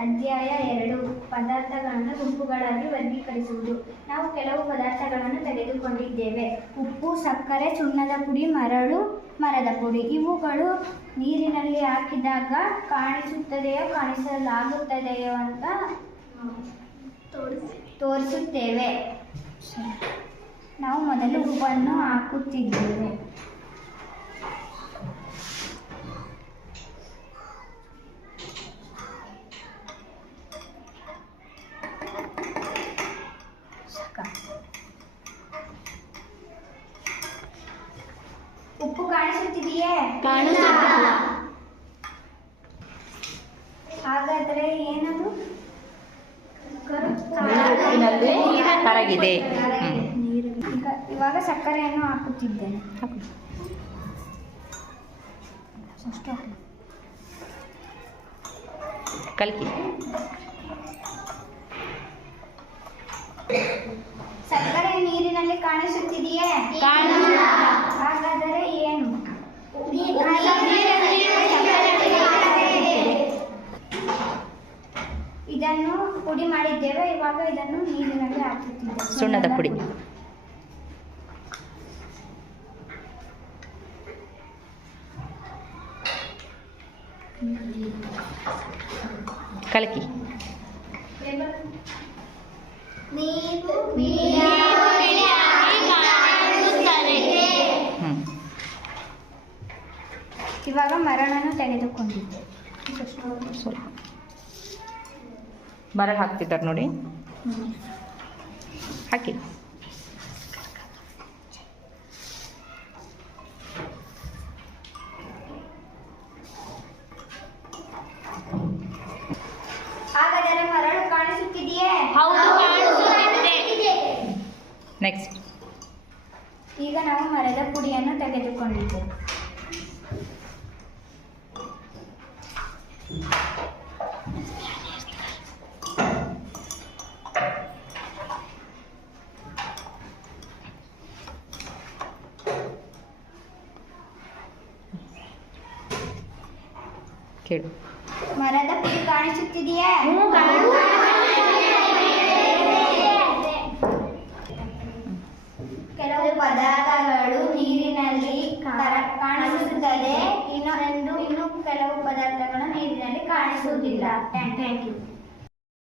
ಅಧ್ಯಾಯ ಎರಡು. ಪದಾರ್ಥಗಳನ್ನು ಗುಂಪುಗಳಾಗಿ ವರ್ಗೀಕರಿಸುವುದು. ನಾವು ಕೆಲವು ಪದಾರ್ಥಗಳನ್ನು ತೆಗೆದುಕೊಂಡಿದ್ದೇವೆ. ಉಪ್ಪು, ಸಕ್ಕರೆ, ಸುಣ್ಣದ ಪುಡಿ, ಮರಳು, ಮರದ ಪುಡಿ. ಇವುಗಳು ನೀರಿನಲ್ಲಿ ಹಾಕಿದಾಗ ಕಾಣಿಸುತ್ತದೆಯೋ, ಕಾಣಿಸಲಾಗುತ್ತದೆಯೋ ಅಂತ ತೋರಿಸುತ್ತೇವೆ. ನಾವು ಮೊದಲು ಉಪ್ಪನ್ನು ಹಾಕುತ್ತಿದ್ದೇವೆ. ಉಪ್ಪು ಕಾಣಿಸುತ್ತಿದೆಯೇ? ಕಾಣಿಸುತ್ತಿಲ್ಲ. ಹಾಗಾದರೆ ಏನದು? ಕರಗಿದೆ. ಇವಾಗ ಸಕ್ಕರೆಯನ್ನು ಹಾಕುತ್ತಿದ್ದೇನೆ. ಕಲ್ಕಿ ಸಕ್ಕರೆ ನೀರಿನಲ್ಲಿ ಕಾಣಿಸುತ್ತಿದೆಯೇ ಕಾಣಿಸುತ್ತಿಲ್ಲ. ಹಾಗಾದರೆ ಏನು ಇದನ್ನು ಪುಡಿ ಮಾಡಿದ್ದೇವೆ ಇವಾಗ ಇದನ್ನು ನೀರಿನಲ್ಲಿ ಹಾಕುತ್ತಿದ್ದೇವೆ. ಸುಣ್ಣದ ಪುಡಿ. ಕಲಕಿ. ಇವಾಗ ಮರಳನ್ನು ತೆಗೆದುಕೊಂಡಿದ್ದೆ ಸ್ವಲ್ಪ ಮರಳು ಹಾಕ್ತಿದ್ದಾರೆ ನೋಡಿ. ಹಾಕಿ. ಹಾಗಾದರೆ ಮರಳು ಕಾಣಿಸುತ್ತಿದೆಯೇ? ನೆಕ್ಸ್ಟ್ ಈಗ ನಾವು ಮರದ ಪುಡಿಯನ್ನು ತೆಗೆದುಕೊಂಡಿದ್ದೇವೆ. ಕೇಳು. ಮರದ ಪುಡಿ ಕಾಣಿಸುತ್ತಿದೆಯೇ? ಕೆಲವು ಪದಾರ್ಥಗಳು ನೀರಿನಲ್ಲಿ ಕಾಣಿಸುತ್ತದೆ. ಇನ್ನೊಂದು ಇನ್ನು ಕೆಲವು ಪದಾರ್ಥಗಳು ನೀರಿನಲ್ಲಿ ಕಾಣಿಸುವುದಿಲ್ಲ. Thank you.